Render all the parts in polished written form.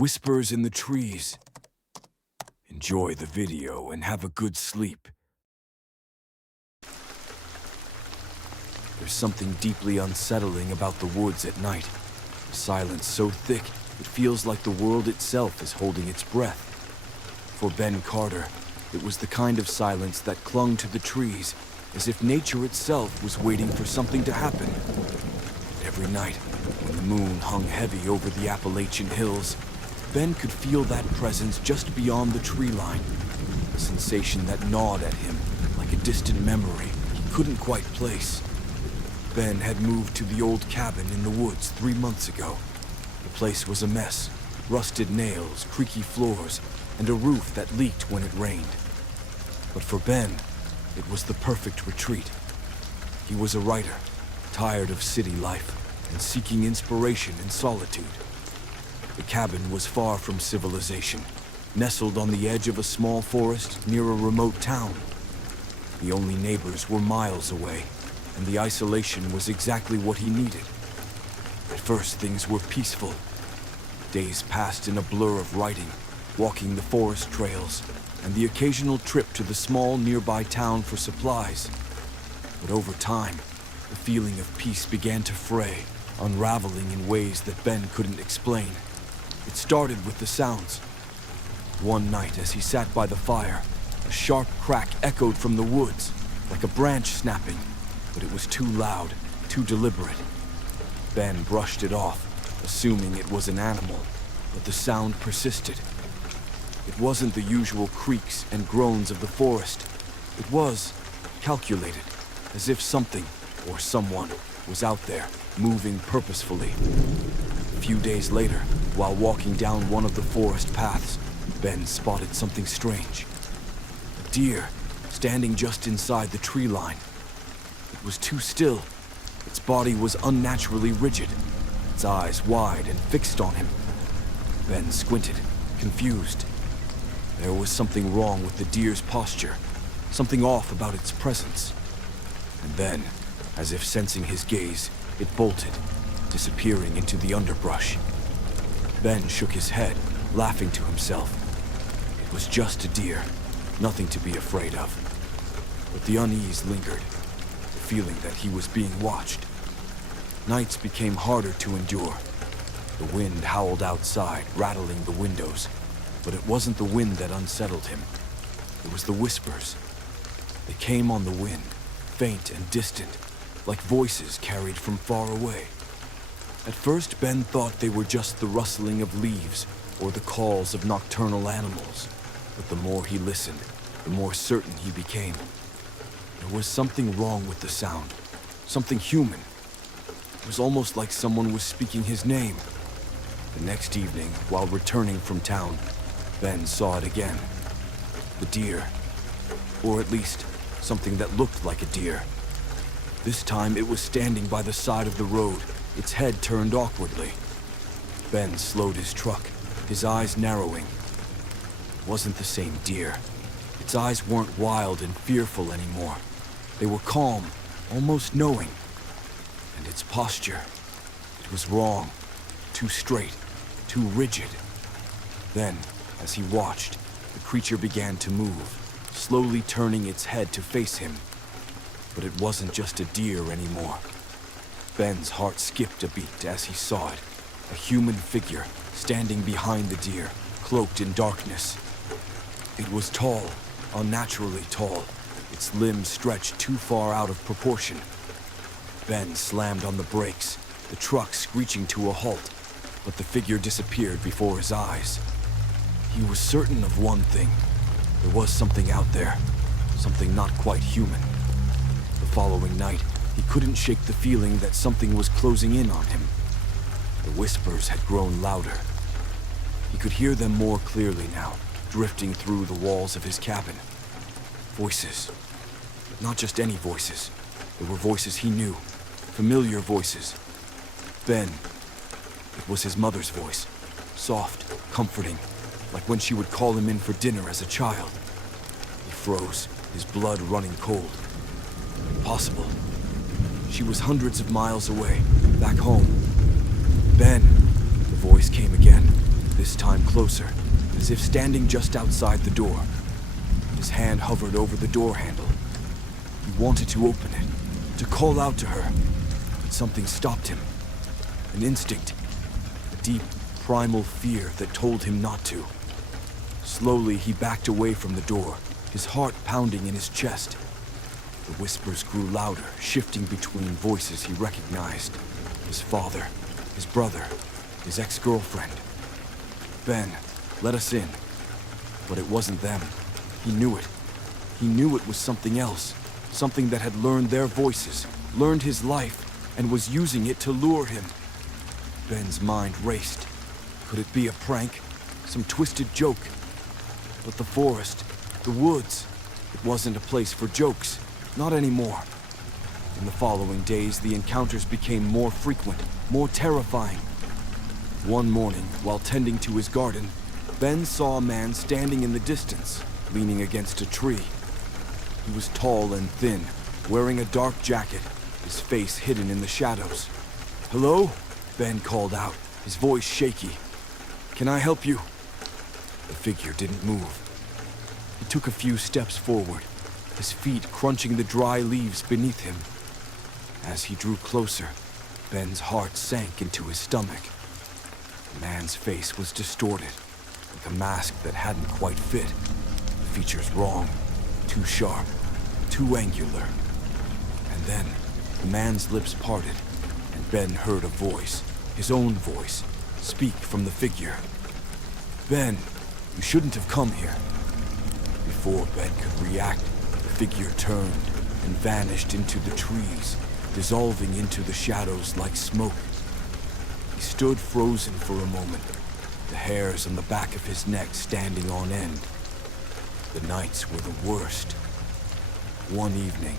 whispers in the trees. Enjoy the video and have a good sleep. There's something deeply unsettling about the woods at night. A silence so thick, it feels like the world itself is holding its breath. For Ben Carter, it was the kind of silence that clung to the trees, as if nature itself was waiting for something to happen. And every night, when the moon hung heavy over the Appalachian hills, Ben could feel that presence just beyond the tree line, a sensation that gnawed at him like a distant memory he couldn't quite place. Ben had moved to the old cabin in the woods 3 months ago. The place was a mess, rusted nails, creaky floors, and a roof that leaked when it rained. But for Ben, it was the perfect retreat. He was a writer, tired of city life and seeking inspiration in solitude. The cabin was far from civilization, nestled on the edge of a small forest near a remote town. The only neighbors were miles away, and the isolation was exactly what he needed. At first, things were peaceful. Days passed in a blur of writing, walking the forest trails, and the occasional trip to the small nearby town for supplies. But over time, the feeling of peace began to fray, unraveling in ways that Ben couldn't explain. It started with the sounds. One night, as he sat by the fire, a sharp crack echoed from the woods, like a branch snapping, but it was too loud, too deliberate. Ben brushed it off, assuming it was an animal, but the sound persisted. It wasn't the usual creaks and groans of the forest. It was calculated, as if something or someone was out there, moving purposefully. A few days later, while walking down one of the forest paths, Ben spotted something strange. A deer, standing just inside the tree line. It was too still. Its body was unnaturally rigid, its eyes wide and fixed on him. Ben squinted, confused. There was something wrong with the deer's posture, something off about its presence. And then, as if sensing his gaze, it bolted, disappearing into the underbrush. Ben shook his head, laughing to himself. It was just a deer, nothing to be afraid of. But the unease lingered, the feeling that he was being watched. Nights became harder to endure. The wind howled outside, rattling the windows. But it wasn't the wind that unsettled him. It was the whispers. They came on the wind, faint and distant, like voices carried from far away. At first, Ben thought they were just the rustling of leaves or the calls of nocturnal animals. But the more he listened, the more certain he became. There was something wrong with the sound, something human. It was almost like someone was speaking his name. The next evening, while returning from town, Ben saw it again. The deer. Or at least, something that looked like a deer. This time it was standing by the side of the road, its head turned awkwardly. Ben slowed his truck, his eyes narrowing. It wasn't the same deer. Its eyes weren't wild and fearful anymore. They were calm, almost knowing. And its posture, it was wrong, too straight, too rigid. Then, as he watched, the creature began to move, slowly turning its head to face him. But it wasn't just a deer anymore. Ben's heart skipped a beat as he saw it, a human figure standing behind the deer, cloaked in darkness. It was tall, unnaturally tall, its limbs stretched too far out of proportion. Ben slammed on the brakes, the truck screeching to a halt, but the figure disappeared before his eyes. He was certain of one thing. There was something out there, something not quite human. The following night, he couldn't shake the feeling that something was closing in on him. The whispers had grown louder. He could hear them more clearly now, drifting through the walls of his cabin. Voices. But not just any voices. They were voices he knew, familiar voices. Ben. It was his mother's voice, soft, comforting, like when she would call him in for dinner as a child. He froze, his blood running cold. Impossible. She was hundreds of miles away, back home. Ben, the voice came again, this time closer, as if standing just outside the door. His hand hovered over the door handle. He wanted to open it, to call out to her, but something stopped him. An instinct, a deep, primal fear that told him not to. Slowly, he backed away from the door, his heart pounding in his chest. The whispers grew louder, shifting between voices he recognized. His father, his brother, his ex-girlfriend. Ben, let us in. But it wasn't them. He knew it. He knew it was something else. Something that had learned their voices, learned his life, and was using it to lure him. Ben's mind raced. Could it be a prank? Some twisted joke? But the forest, the woods, it wasn't a place for jokes. Not anymore. In the following days, the encounters became more frequent, more terrifying. One morning, while tending to his garden, Ben saw a man standing in the distance, leaning against a tree. He was tall and thin, wearing a dark jacket, his face hidden in the shadows. "Hello?" Ben called out, his voice shaky. "Can I help you?" The figure didn't move. He took a few steps forward, his feet crunching the dry leaves beneath him. As he drew closer, Ben's heart sank into his stomach. The man's face was distorted, like a mask that hadn't quite fit. The features wrong, too sharp, too angular. And then, the man's lips parted, and Ben heard a voice, his own voice, speak from the figure. "Ben, you shouldn't have come here." Before Ben could react, the figure turned and vanished into the trees, dissolving into the shadows like smoke. He stood frozen for a moment, the hairs on the back of his neck standing on end. The nights were the worst. One evening,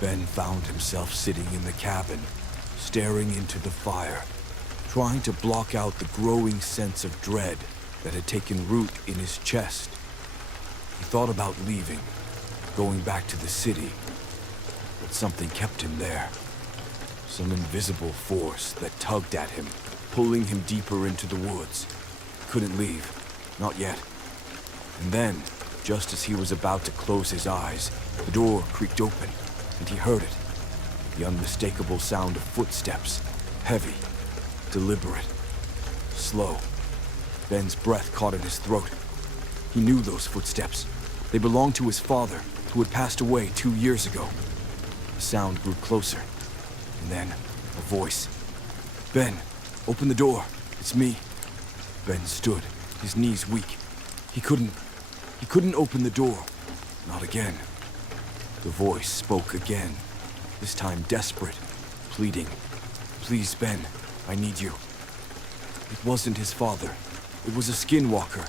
Ben found himself sitting in the cabin, staring into the fire, trying to block out the growing sense of dread that had taken root in his chest. He thought about leaving, going back to the city, but something kept him there. Some invisible force that tugged at him, pulling him deeper into the woods. He couldn't leave, not yet. And then, just as he was about to close his eyes, the door creaked open, and he heard it. The unmistakable sound of footsteps, heavy, deliberate, slow. Ben's breath caught in his throat. He knew those footsteps. They belonged to his father, who had passed away 2 years ago. The sound grew closer, and then a voice. "Ben, open the door. It's me." Ben stood, his knees weak. He couldn't open the door. Not again. The voice spoke again, this time desperate, pleading. "Please, Ben, I need you." It wasn't his father. It was a skinwalker,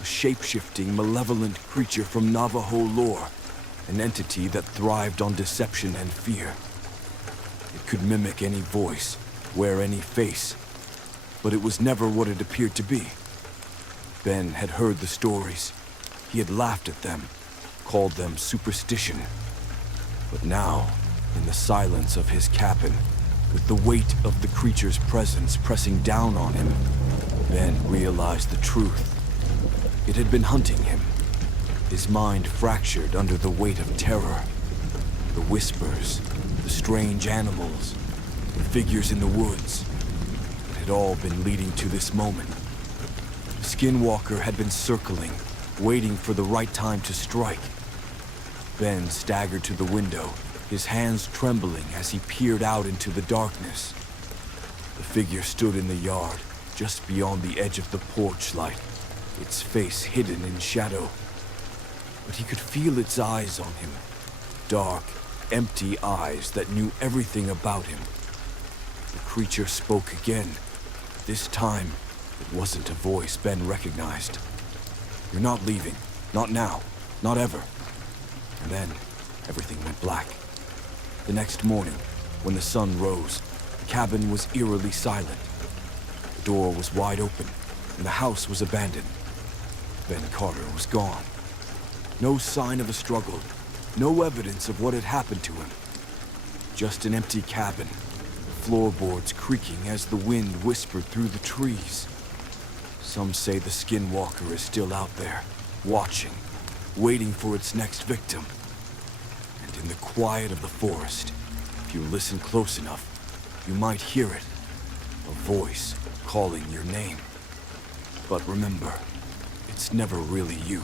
a shape-shifting, malevolent creature from Navajo lore, an entity that thrived on deception and fear. It could mimic any voice, wear any face, but it was never what it appeared to be. Ben had heard the stories. He had laughed at them, called them superstition. But now, in the silence of his cabin, with the weight of the creature's presence pressing down on him, Ben realized the truth. It had been hunting him, his mind fractured under the weight of terror. The whispers, the strange animals, the figures in the woods. It had all been leading to this moment. The skinwalker had been circling, waiting for the right time to strike. Ben staggered to the window, his hands trembling as he peered out into the darkness. The figure stood in the yard, just beyond the edge of the porch light, its face hidden in shadow. But he could feel its eyes on him, dark, empty eyes that knew everything about him. The creature spoke again. This time, it wasn't a voice Ben recognized. "You're not leaving. Not now. Not ever." And then, everything went black. The next morning, when the sun rose, the cabin was eerily silent. The door was wide open, and the house was abandoned. Ben Carter was gone. No sign of a struggle, no evidence of what had happened to him. Just an empty cabin, the floorboards creaking as the wind whispered through the trees. Some say the skinwalker is still out there, watching, waiting for its next victim. And in the quiet of the forest, if you listen close enough, you might hear it. A voice calling your name. But remember, it's never really you.